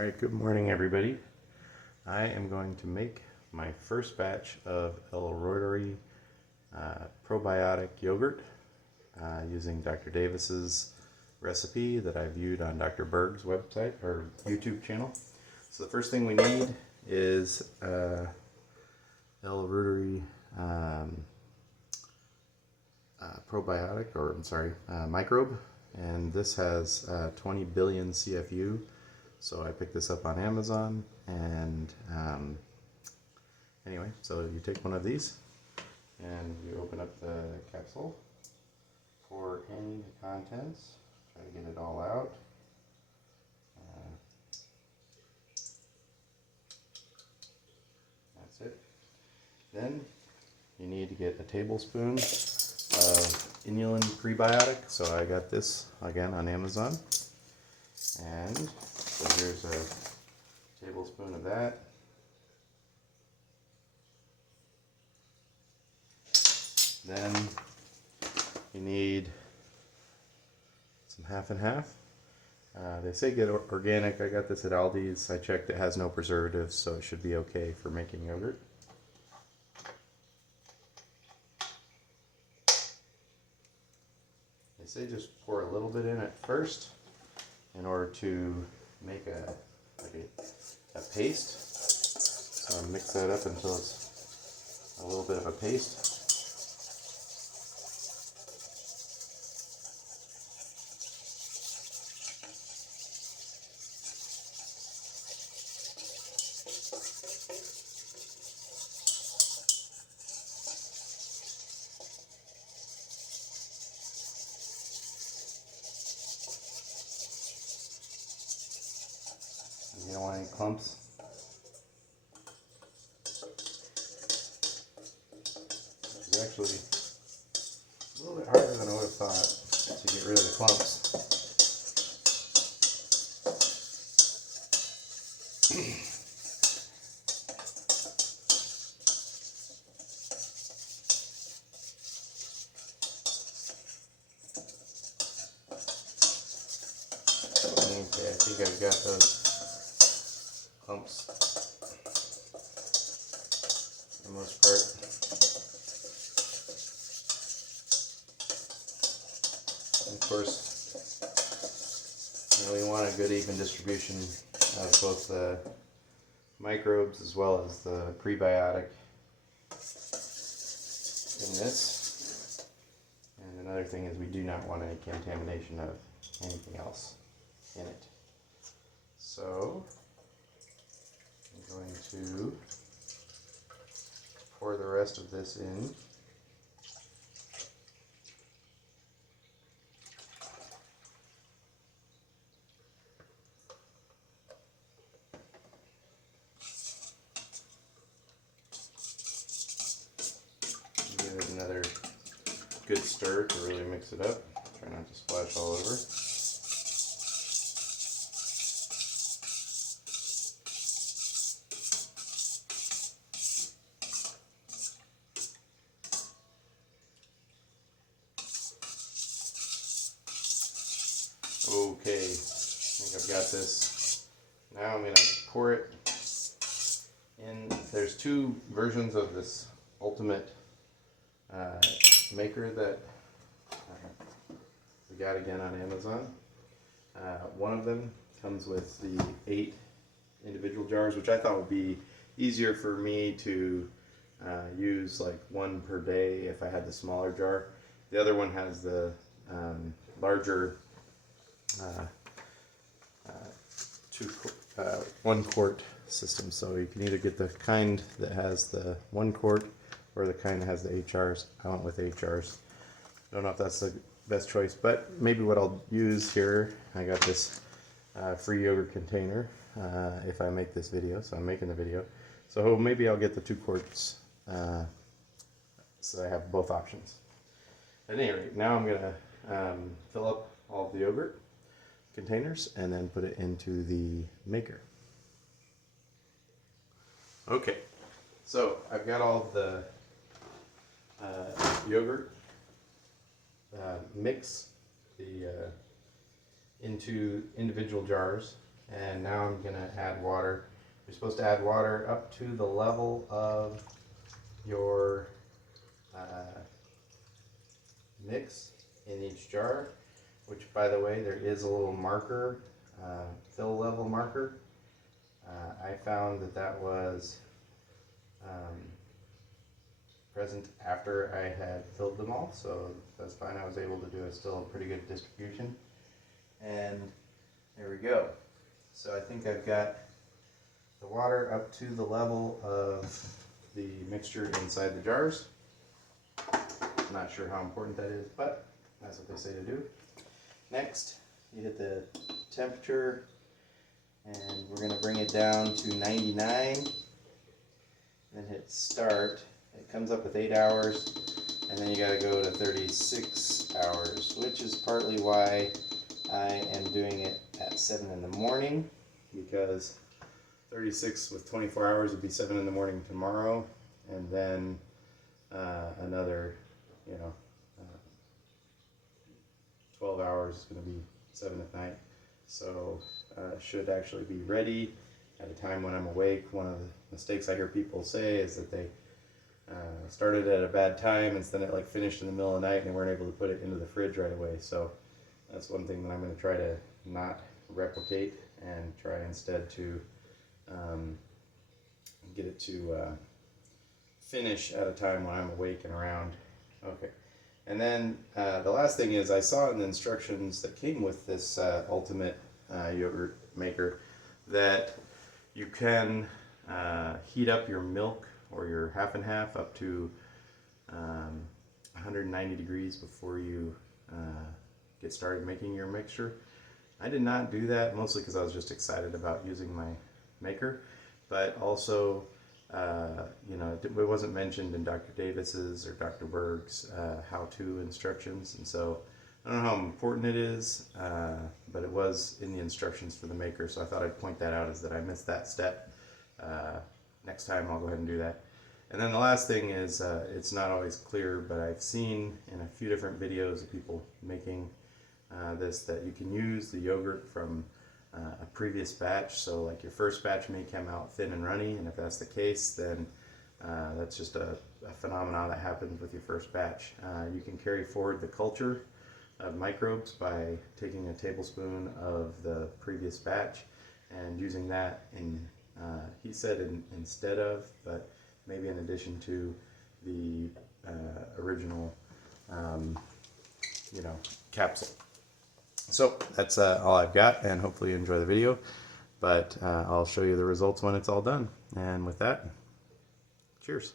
Alright, good morning everybody. I am going to make my first batch of Reuteri probiotic yogurt using Dr. Davis's recipe that I viewed on Dr. Berg's website or YouTube channel. So the first thing we need is Reuteri probiotic, or I'm sorry, microbe, and this has 20 billion CFU. So I picked this up on Amazon, and anyway, so you take one of these and you open up the capsule, pour in the contents, try to get it all out. That's it. Then you need to get a tablespoon of inulin prebiotic. So I got this again on Amazon, and so here's a tablespoon of that. Then you need some half and half. They say get organic. I got this at Aldi's. I checked, it has no preservatives, so it should be okay for making yogurt. They say just pour a little bit in at first in order to make a paste. So mix that up until it's a little bit of a paste. You don't want any clumps. It's actually a little bit harder than I would have thought to get rid of the clumps. Okay, I think I've got those clumps for the most part. And of course, we want a good even distribution of both the microbes as well as the prebiotic in this. And another thing is we do not want any contamination of anything else in it. So I'm going to pour the rest of this in. Give it another good stir to really mix it up. Try not to splash all over. Okay, I think I've got this. Now I'm going to pour it in. There's two versions of this ultimate maker that we got again on Amazon. One of them comes with the 8 individual jars, which I thought would be easier for me to use, like one per day if I had the smaller jar. The other one has the larger 1 quart system, so you can either get the kind that has the 1 quart or the kind that has the 8 jars. I went with 8 jars. Don't know if that's the best choice, but maybe what I'll use here, I got this free yogurt container if I make this video, so I'm making the video. So maybe I'll get the 2 quarts so I have both options. At any rate, now I'm going to fill up all of the yogurt containers and then put it into the maker. Okay, so I've got all of the yogurt mix into individual jars, and now I'm going to add water. You're supposed to add water up to the level of your mix in each jar, which, by the way, there is a little marker, fill level marker. I found that that was present after I had filled them all, so that's fine. I was able to do still a pretty good distribution. And there we go. So I think I've got the water up to the level of the mixture inside the jars. I'm not sure how important that is, but that's what they say to do. Next, you hit the temperature, and we're going to bring it down to 99, then hit start. It comes up with 8 hours, and then you got to go to 36 hours, which is partly why I am doing it at 7 in the morning, because 36 with 24 hours would be 7 in the morning tomorrow, and then another, 12 hours is going to be 7 at night. So should actually be ready at a time when I'm awake. One of the mistakes I hear people say is that they started at a bad time and then it like finished in the middle of the night and they weren't able to put it into the fridge right away. So that's one thing that I'm going to try to not replicate and try instead to get it to finish at a time when I'm awake and around. Okay. And then the last thing is, I saw in the instructions that came with this Ultimate Yogurt Maker that you can heat up your milk or your half and half up to 190 degrees before you get started making your mixture. I did not do that, mostly because I was just excited about using my maker, but also it wasn't mentioned in Dr. Davis's or Dr. Berg's how-to instructions, and so I don't know how important it is, but it was in the instructions for the maker, so I thought I'd point that out, as that I missed that step. Next time I'll go ahead and do that. And then the last thing is, it's not always clear, but I've seen in a few different videos of people making this, that you can use the yogurt from a previous batch. So like your first batch may come out thin and runny, and if that's the case, then that's just a phenomenon that happens with your first batch. You can carry forward the culture of microbes by taking a tablespoon of the previous batch and using that in, he said instead of, but maybe in addition to the original capsule. So that's all I've got, and hopefully you enjoy the video, but I'll show you the results when it's all done. And with that, cheers.